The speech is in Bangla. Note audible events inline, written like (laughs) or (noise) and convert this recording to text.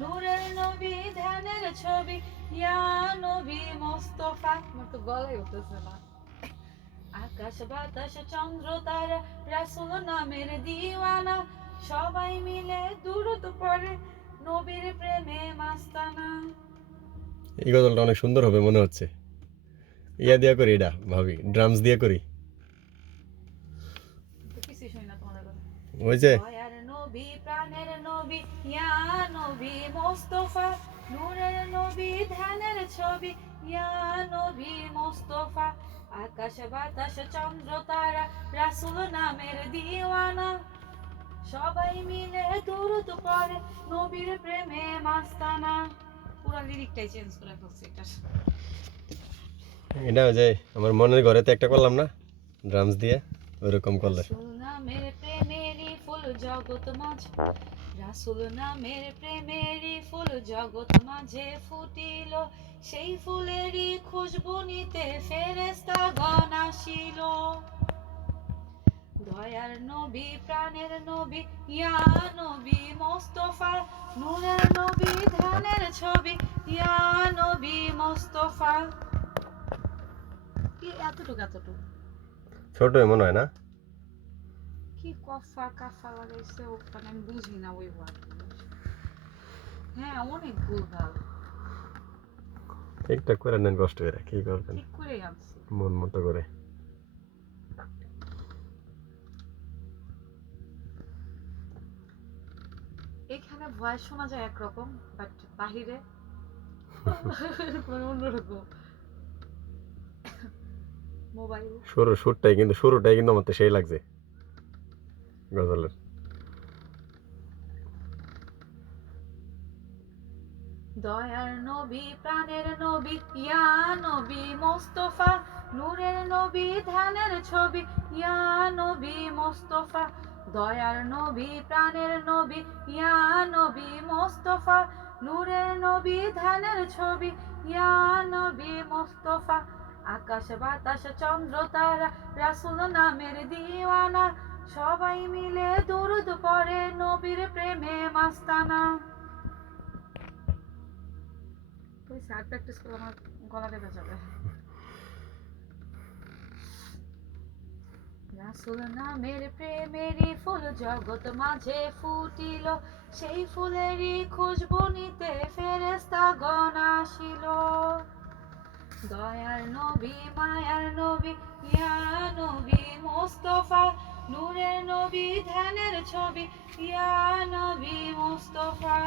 নূরের নবী ধ্যানের ছবি ইয়া নবী মোস্তফা। আমার তো গলায় উঠতেছে না। আকাশ বাতাস চন্দ্র তারা রাসূল নামের দিওয়ানা সবাই মিলে দুরুদ পড়ে নবীর প্রেমে মাস্তানা। এই গজলটা অনেক সুন্দর হবে মনে হচ্ছে। ইয়া দিয়া করি এটা ভাবি ড্রামস দিয়ে করি। ওই যে নবী প্রাণের নবী ইয়া নবী মোস্তফা নূরের নবী ধ্যানের ছবি ইয়া নবী মোস্তফা আকাশ বাতাস চন্দ্র তারা রাসূল নামের দিওয়ানা। সবাই মিলে দুরুদ পড়ে নবীর প্রেমে মাস্তানা। পুরো লিরিকটাই চেঞ্জ করে ফেলছি এটা। এটা যে আমার মনের ঘরে তো একটা করলাম না? ড্রামস দিয়ে ওইরকম করলে। জগৎ মাঝে, রাসূল নামের প্রেমেরই ফুল জগৎ মাঝে ফুটিল। সেই ফুলেরই খুশবু নিতে ফেরেস্তা গণ আসিল। দয়ার নবী, প্রাণের নবী, ইয়া নবী মোস্তফা, নূরের নবী, ধ্যানের ছবি, ইয়া নবী মোস্তফা। কি এতটুকু এতটুকু? ছোটই মনে হয় না? কি কফা কাফা লাগাইছে ওখানে আমি বুঝি না ওই ওয়ার্ড হ্যাঁ অনেক ভুলভাল ঠিকঠাক করে নেন কষ্ট করে কি করবেন ঠিক করে আনছি মন মতো করে এখানে ভয়েস শোনা যায় একরকম বাট বাহিরে (laughs) মানে অন্যরকম। (coughs) মোবাইল শুরু শুরটাই কিন্তু শুরুটাই কিন্তু আমার তো সেই লাগছে। গজলের দয়ার নবী, প্রাণের নবী, ইয়া নবী মোস্তফা, নূরের নবী, ধ্যানের ছবি, ইয়া নবী মোস্তফা। দয়ার নবী, প্রাণের নবী, ইয়া নবী মোস্তফা, নূরের নবী, ধ্যানের ছবি, ইয়া নবী মোস্তফা। আকাশ, বাতাস, চন্দ্র, তারা, রাসূল নামের দিওয়ানা সবাই মিলে দুরুদ পড়ে নবীর প্রেমে মাস্তানা। ওই স্যার প্র্যাকটিস করে, আমার গলা বেঁধে যাবে। রাসুল নামের প্রেমেরই ফুল জগৎ মাঝে ফুটিল, সেই ফুলেরই খুশবু নিতে ফেরেস্তা গণ আসিল। দয়ার নবী, মায়ার নবী, ইয়া নবী মোস্তফা নূরের নবী ধ্যানের ছবি ইয়া নবী মুস্তফা।